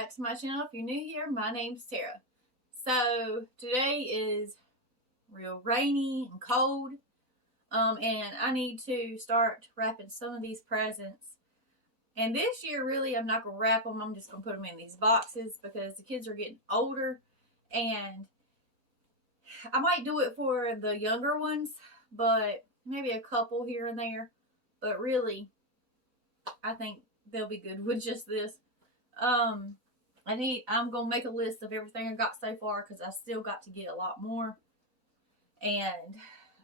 back to my channel. If you're new here, my name's Tarah. So today is real rainy and cold, and I need to start wrapping some of these presents. And this year, really, I'm not going to wrap them. I'm just going to put them in these boxes because the kids are getting older, and I might do it for the younger ones, but maybe a couple here and there. But really, I think they'll be good with just this. I'm gonna make a list of everything I got so far because I still got to get a lot more, and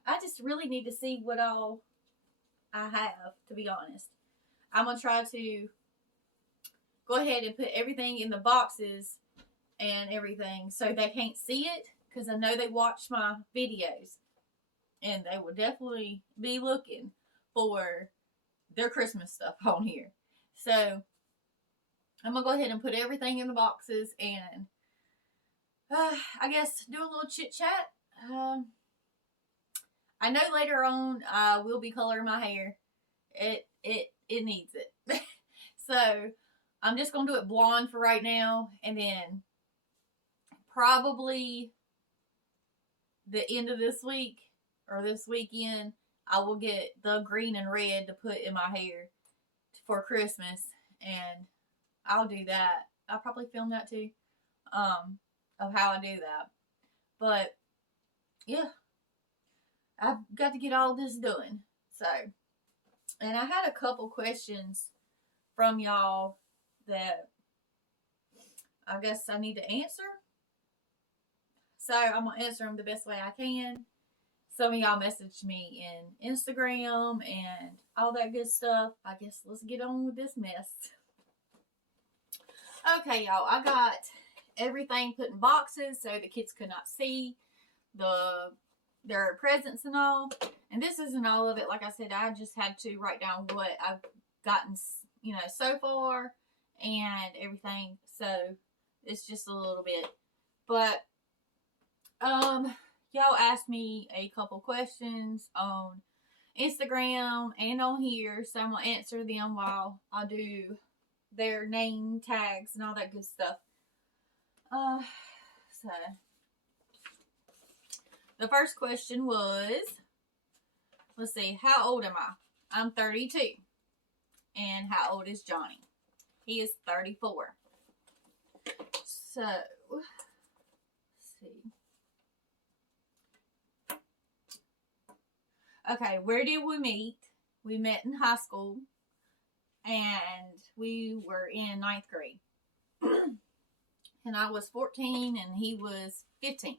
I just really need to see what all I have, to be honest. I'm gonna try to go ahead and put everything in the boxes and everything so they can't see it, because I know they watch my videos and they will definitely be looking for their Christmas stuff on here. So I'm going to go ahead and put everything in the boxes and I guess do a little chit chat. I know later on I will be coloring my hair. It needs it. So I'm just going to do it blonde for right now, and then probably the end of this week or this weekend I will get the green and red to put in my hair for Christmas, and I'll do that. I'll probably film that too, of how I do that. But yeah, I've got to get all this done. So, and I had a couple questions from y'all that I guess I need to answer. So I'm going to answer them the best way I can. Some of y'all messaged me in Instagram and all that good stuff. I guess let's get on with this mess. Okay, y'all, I got everything put in boxes so the kids could not see their presents and all. And this isn't all of it. Like I said, I just had to write down what I've gotten, so far and everything. So it's just a little bit. But, y'all asked me a couple questions on Instagram and on here, so I'm going to answer them while I do their name tags and all that good stuff. So the first question was, let's see, how old am I? I'm 32. And how old is Johnnie? He is 34. So, let's see. Okay, where did we meet? We met in high school, and we were in 9th grade. And I was 14 and he was 15.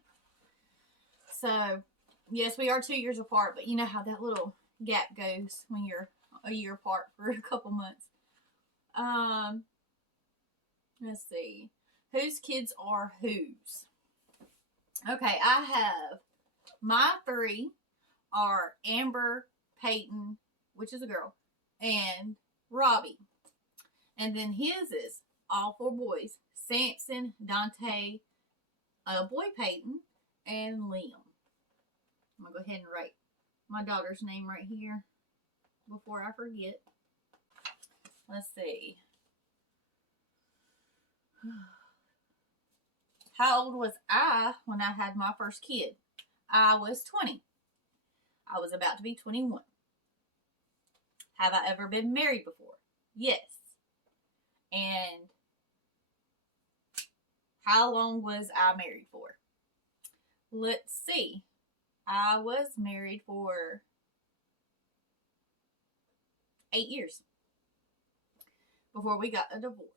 So, yes, we are 2 years apart, but you know how that little gap goes when you're a year apart for a couple months. Let's see. Whose kids are whose? Okay, I have my 3 are Amber, Peyton, which is a girl, and Robbie. And then his is all 4 boys. Sampson, Dante, a boy Payton, and Liam. I'm going to go ahead and write my daughter's name right here before I forget. Let's see. How old was I when I had my first kid? I was 20. I was about to be 21. Have I ever been married before? Yes. And how long was I married for? Let's see. I was married for 8 years before we got a divorce.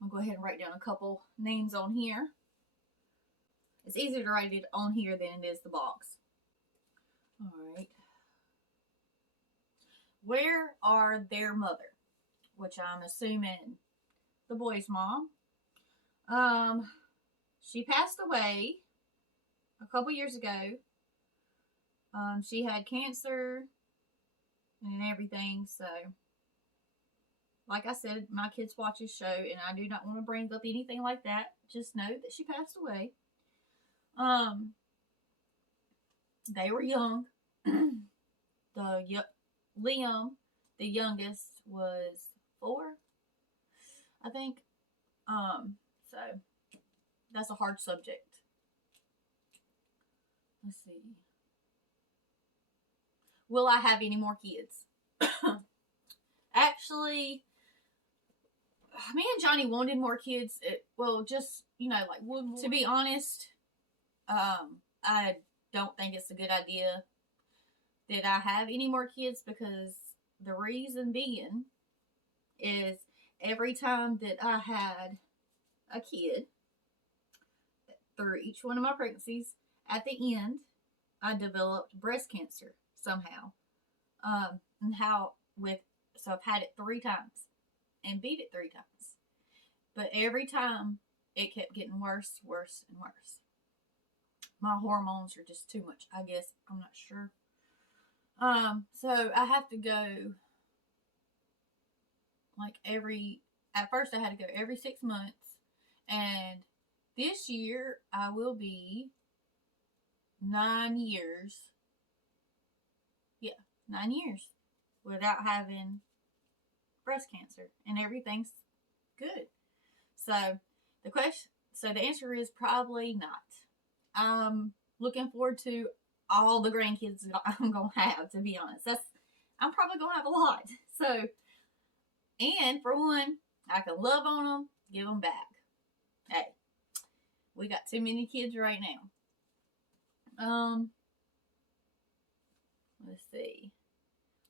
I'm going to go ahead and write down a couple names on here. It's easier to write it on here than it is the box. Alright. Where are their mother? Which I'm assuming the boy's mom. She passed away a couple years ago. She had cancer and everything, so like I said, my kids watch this show and I do not want to bring up anything like that. Just know that she passed away. They were young. Liam, the youngest, was 4, I think. So that's a hard subject. Let's see. Will I have any more kids? Actually, me and Johnnie wanted more kids. Just, like, to be honest, I don't think it's a good idea that I have any more kids, because the reason being is every time that I had a kid through each one of my pregnancies, at the end, I developed breast cancer somehow. So I've had it 3 times and beat it 3 times. But every time it kept getting worse, worse, and worse. My hormones are just too much, I guess. I'm not sure. So I have to go at first I had to go every 6 months. And this year I will be 9 years. Yeah, 9 years without having breast cancer, and everything's good. So the answer is probably not. I'm looking forward to all the grandkids I'm gonna have, to be honest. I'm probably gonna have a lot. So, and for one, I can love on them, give them back. Hey, we got too many kids right now. Let's see.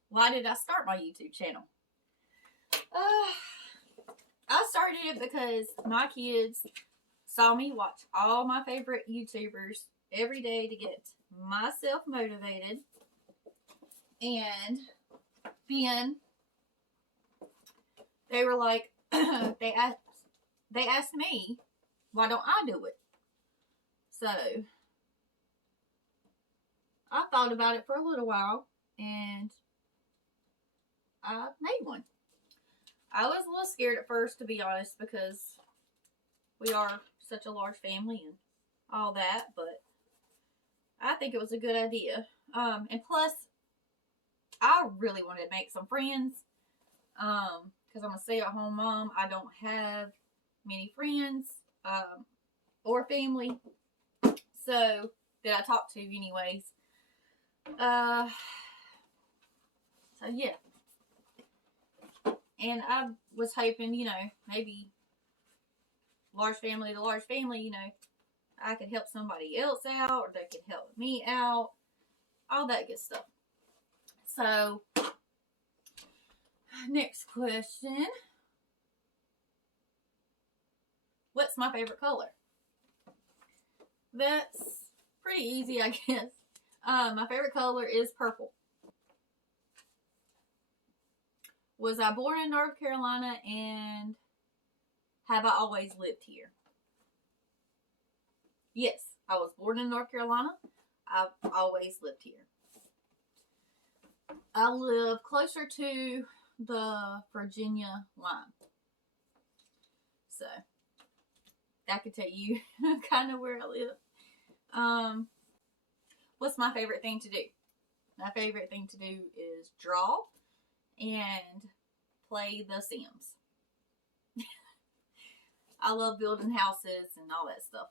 Why did I start my YouTube channel? I started it because my kids saw me watch all my favorite YouTubers every day to get myself motivated. And then they were like, they asked me, why don't I do it? So I thought about it for a little while, and I made one. I was a little scared at first, to be honest, because we are such a large family and all that, but I think it was a good idea. And plus, I really wanted to make some friends, because I'm a stay-at-home mom. I don't have many friends, or family, so that I talk to anyways. So yeah. And I was hoping, maybe large family to large family, I could help somebody else out, or they could help me out, all that good stuff. So, next question. What's my favorite color? That's pretty easy, I guess. My favorite color is purple. Was I born in North Carolina, and have I always lived here? Yes, I was born in North Carolina. I've always lived here. I live closer to the Virginia line. So, that could tell you kind of where I live. What's my favorite thing to do? My favorite thing to do is draw and play The Sims. I love building houses and all that stuff.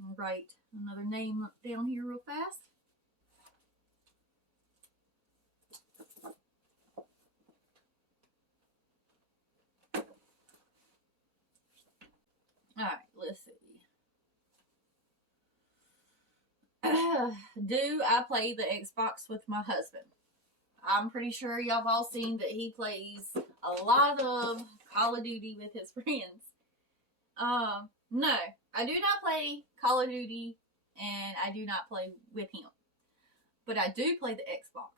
I'll write another name down here real fast. Alright, let's see. Do I play the Xbox with my husband? I'm pretty sure y'all have all seen that he plays a lot of Call of Duty with his friends. No, I do not play Call of Duty, and I do not play with him. But I do play the Xbox.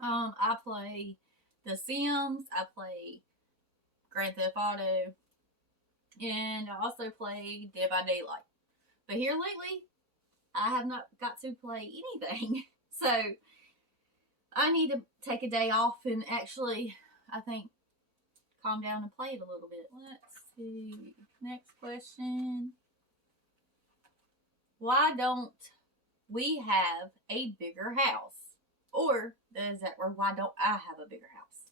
I play The Sims, I play Grand Theft Auto, and I also play Dead by Daylight. But here lately, I have not got to play anything. So, I need to take a day off and actually, I think, calm down and play it a little bit. Let's see. Next question. Why don't we have a bigger house? Or why don't I have a bigger house?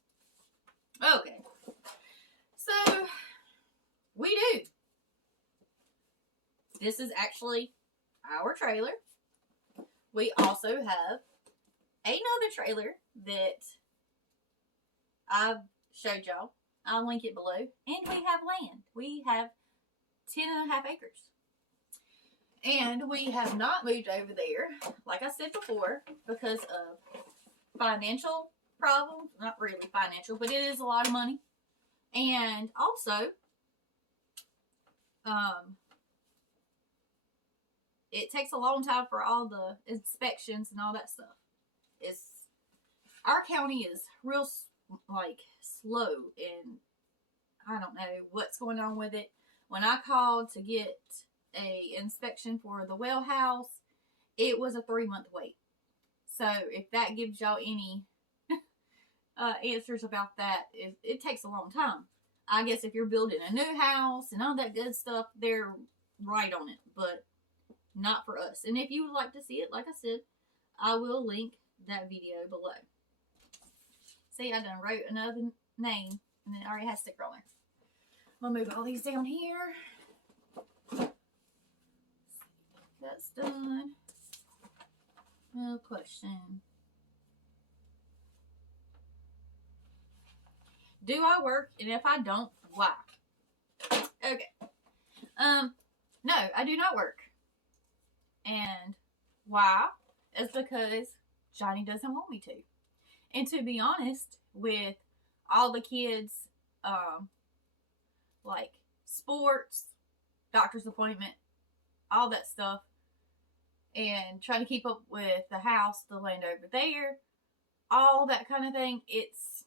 Okay. So, we do. This is actually our trailer. We also have another trailer that I've showed y'all. I'll link it below. And we have land. We have 10.5 acres. And we have not moved over there, like I said before, because of financial problems. Not really financial, but it is a lot of money. And also, it takes a long time for all the inspections and all that stuff. Our county is real, like, slow, and I don't know what's going on with it. When I called to get a inspection for the well house, it was a 3-month wait. So if that gives y'all any answers about that, it takes a long time. I guess if you're building a new house and all that good stuff, they're right on it, but not for us. And if you would like to see it, like I said, I will link that video below. See, I done wrote another name, and then it already has a sticker on there. I'm gonna move all these down here. That's done. No question. Do I work? And if I don't, why? Okay. No, I do not work. And why? It's because Johnnie doesn't want me to. And to be honest, with all the kids, like sports, doctor's appointment, all that stuff, and trying to keep up with the house, the land over there, all that kind of thing, it's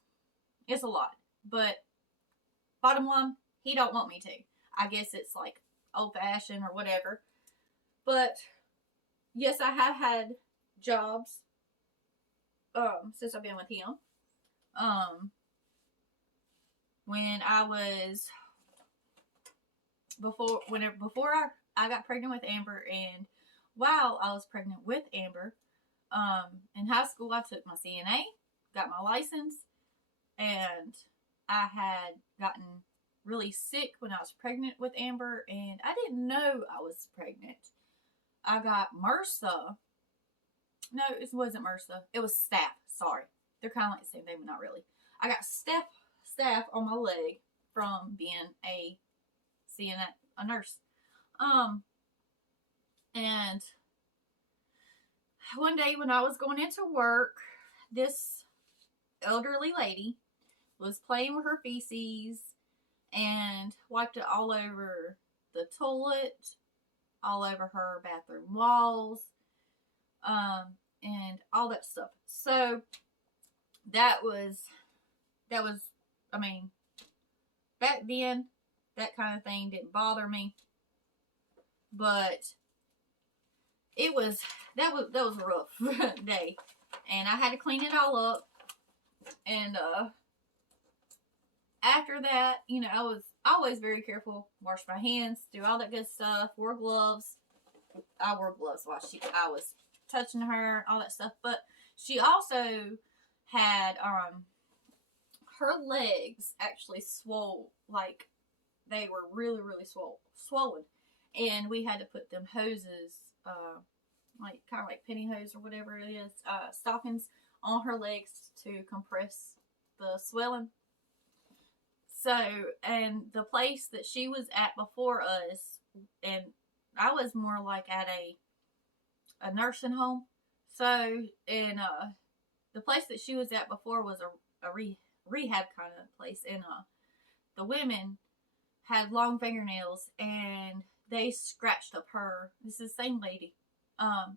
a lot. But bottom line, he don't want me to. I guess it's like old-fashioned or whatever. But yes, I have had jobs since I've been with him. When I was before I got pregnant with Amber, and while I was pregnant with Amber, in high school I took my CNA, got my license, and I had gotten really sick when I was pregnant with Amber, and I didn't know I was pregnant. I got MRSA. No, it wasn't MRSA. It was staph. Sorry. They're kind of like the same thing, but not really. I got staph on my leg from being a nurse. And one day when I was going into work, this elderly lady was playing with her feces and wiped it all over the toilet, all over her bathroom walls, and all that stuff. So that was, I mean, back then, that kind of thing didn't bother me, but that was a rough day, and I had to clean it all up. And after that, you know, I was always very careful, wash my hands, do all that good stuff, wore gloves. I wore gloves while I was touching her, all that stuff. But she also had her legs actually swole, like they were really, really swollen. And we had to put them hoses, like kind of like pantyhose or whatever it is, stockings on her legs to compress the swelling. So, and the place that she was at before us, and I was more like at a nursing home. So, and the place that she was at before was a rehab kind of place, and the women had long fingernails, and they scratched up her. This is the same lady.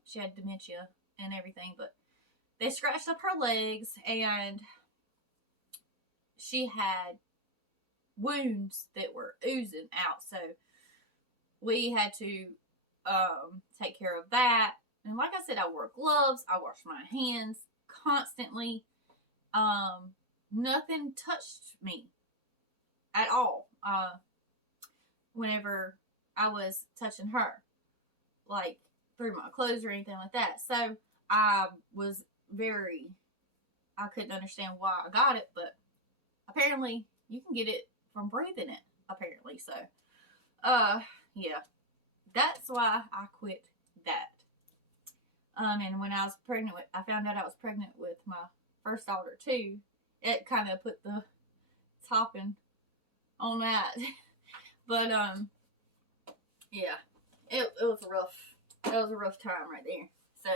She had dementia and everything, but they scratched up her legs, and she had wounds that were oozing out. So we had to take care of that. And like I said, I wore gloves. I washed my hands constantly. Nothing touched me at all whenever I was touching her, like through my clothes or anything like that. So I couldn't understand why I got it, but apparently you can get it from breathing it, apparently. So, yeah, that's why I quit that. And when I was pregnant with, I found out I was pregnant with my first daughter too. It kind of put the topping on that. But, yeah, it was a rough, time right there. So,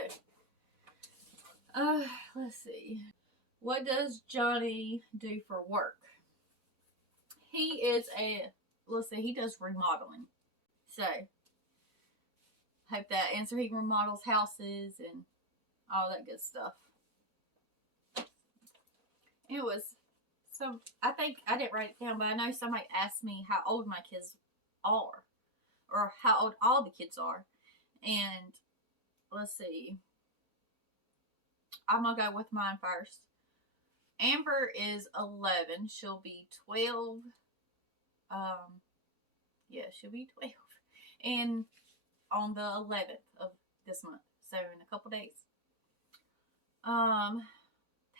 let's see. What does Johnnie do for work? He is he does remodeling. So, hope that answer. He remodels houses and all that good stuff. It was I think I didn't write it down, but I know somebody asked me how old my kids are, or how old all the kids are. And let's see. I'm going to go with mine first. Amber is 11. She'll be 12. Yeah, she'll be 12. And on the 11th of this month. So in a couple days.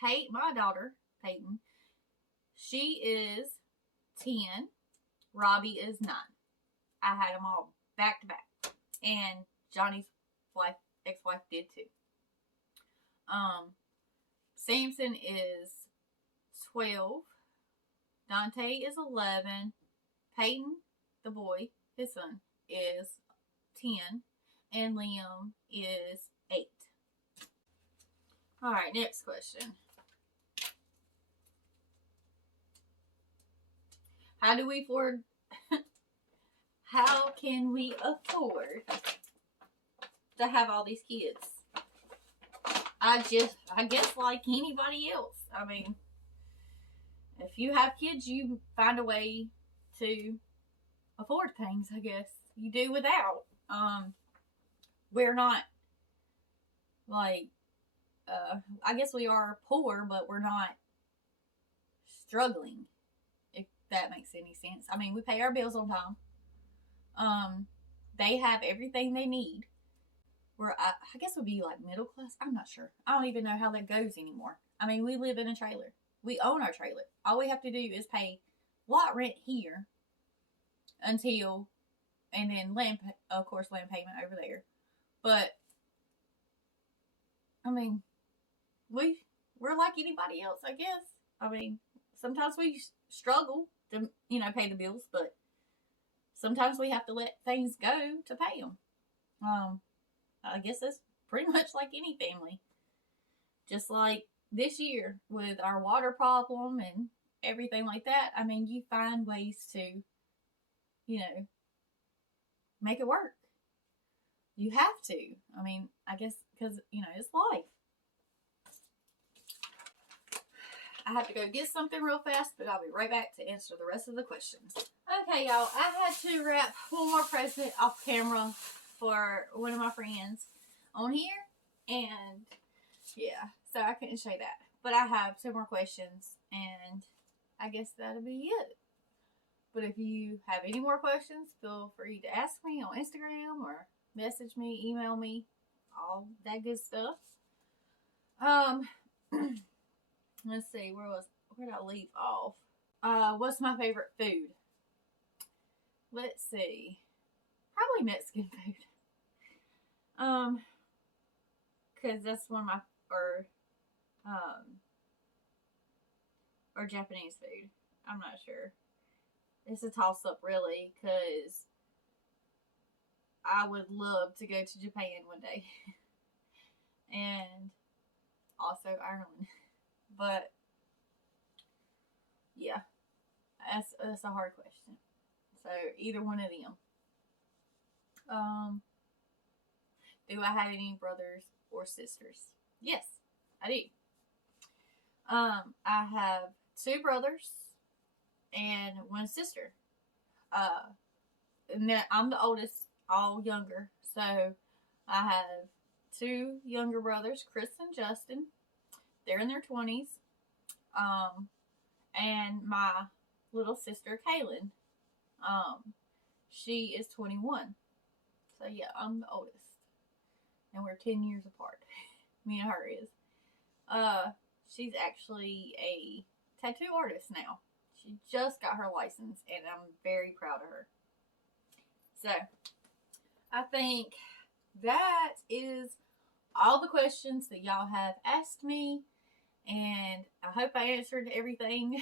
Peyton, my daughter, Payton, she is 10. Robbie is 9. I had them all back to back. And Johnny's ex-wife did too. Sampson is 12. Dante is 11. Peyton, the boy, his son, is 10. And Liam is 8. Alright, next question. How can we afford to have all these kids? I guess like anybody else. I mean, if you have kids, you find a way to afford things, I guess. You do without. We're not like, I guess we are poor, but we're not struggling, if that makes any sense. I mean, we pay our bills on time. They have everything they need. I guess it would be like middle class. I'm not sure. I don't even know how that goes anymore. I mean, we live in a trailer. We own our trailer. All we have to do is pay lot rent here and then land payment over there. But, I mean, we're like anybody else, I guess. I mean, sometimes we struggle to, pay the bills, but sometimes we have to let things go to pay them. I guess that's pretty much like any family. Just like this year with our water problem and everything like that. I mean, you find ways to, make it work. You have to. I mean, I guess because, it's life. I have to go get something real fast, but I'll be right back to answer the rest of the questions. Okay, y'all. I had to wrap one more present off camera for one of my friends on here. And, yeah. So I couldn't show that. But I have 2 more questions. And I guess that'll be it. But if you have any more questions, feel free to ask me on Instagram or message me, email me, all that good stuff. Let's see, where did I leave off? What's my favorite food? Let's see. Probably Mexican food. Cause that's one of my, or Japanese food. I'm not sure. It's a toss up really, cause I would love to go to Japan one day. And also Ireland. But yeah, that's a hard question. So either one of them. Do I have any brothers or sisters? Yes, I do. I have 2 brothers and 1 sister. And I'm the oldest, all younger. So I have 2 younger brothers, Chris and Justin. They're in their 20s. And my little sister, Kaylin. She is 21. So yeah, I'm the oldest. And we're 10 years apart. Me and her is. She's actually a tattoo artist now. She just got her license, and I'm very proud of her. So, I think that is all the questions that y'all have asked me, and I hope I answered everything.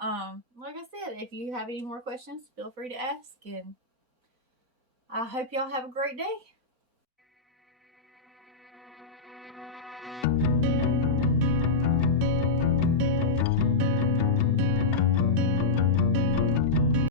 Like I said, if you have any more questions, feel free to ask, and I hope y'all have a great day.